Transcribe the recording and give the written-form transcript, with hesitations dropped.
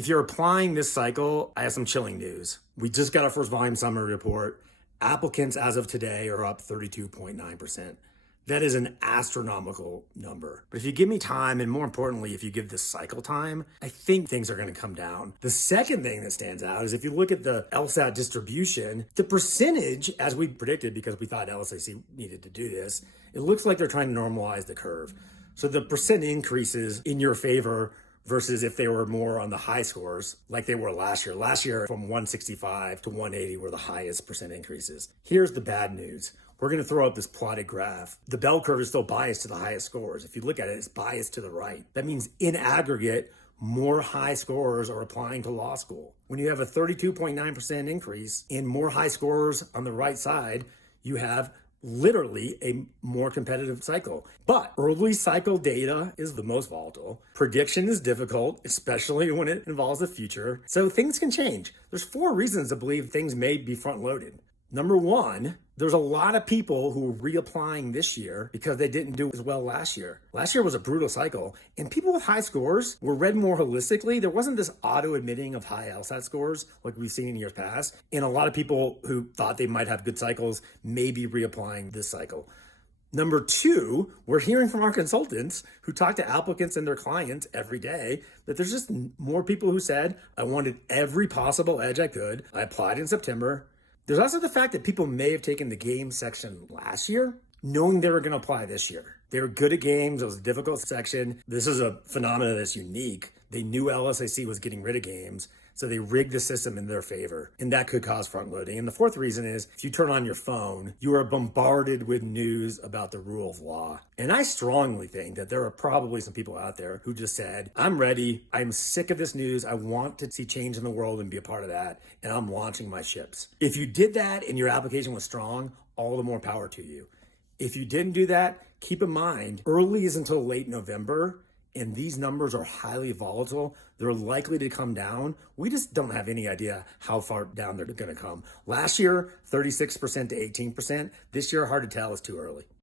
If you're applying this cycle, I have some chilling news. We just got our first volume summary report. Applicants as of today are up 32.9%. That is an astronomical number. But if you give me time, and more importantly, if you give this cycle time, I think things are going to come down. The second thing that stands out is if you look at the LSAT distribution, the percentage, as we predicted, because we thought LSAC needed to do this, it looks like they're trying to normalize the curve. So the percent increases in your favor versus if they were more on the high scores like they were last year. Last year, from 165 to 180 were the highest percent increases. Here's the bad news. We're going to throw up this plotted graph. The bell curve is still biased to the highest scores. If you look at it, it's biased to the right. That means in aggregate, more high scorers are applying to law school. When you have a 32.9% increase in more high scorers on the right side, you have literally a more competitive cycle. But early cycle data is the most volatile. Prediction is difficult, especially when it involves the future. So things can change. There's 4 reasons to believe things may be front loaded. Number 1, there's a lot of people who are reapplying this year because they didn't do as well last year. Last year was a brutal cycle, and people with high scores were read more holistically. There wasn't this auto-admitting of high LSAT scores like we've seen in years past. And a lot of people who thought they might have good cycles may be reapplying this cycle. Number 2, we're hearing from our consultants who talk to applicants and their clients every day that there's just more people who said, I wanted every possible edge I could. I applied in September. There's also the fact that people may have taken the game section last year, knowing they were going to apply this year. They were good at games. It was a difficult section. This is a phenomenon that's unique. They knew LSAC was getting rid of games, so they rigged the system in their favor, and that could cause front loading. And the 4th reason is if you turn on your phone, you are bombarded with news about the rule of law. And I strongly think that there are probably some people out there who just said, I'm ready. I'm sick of this news. I want to see change in the world and be a part of that. And I'm launching my ships. If you did that and your application was strong, all the more power to you. If you didn't do that, keep in mind, early is until late November, and these numbers are highly volatile. They're likely to come down. We just don't have any idea how far down they're going to come. Last year, 36% to 18%. This year, hard to tell. It's too early.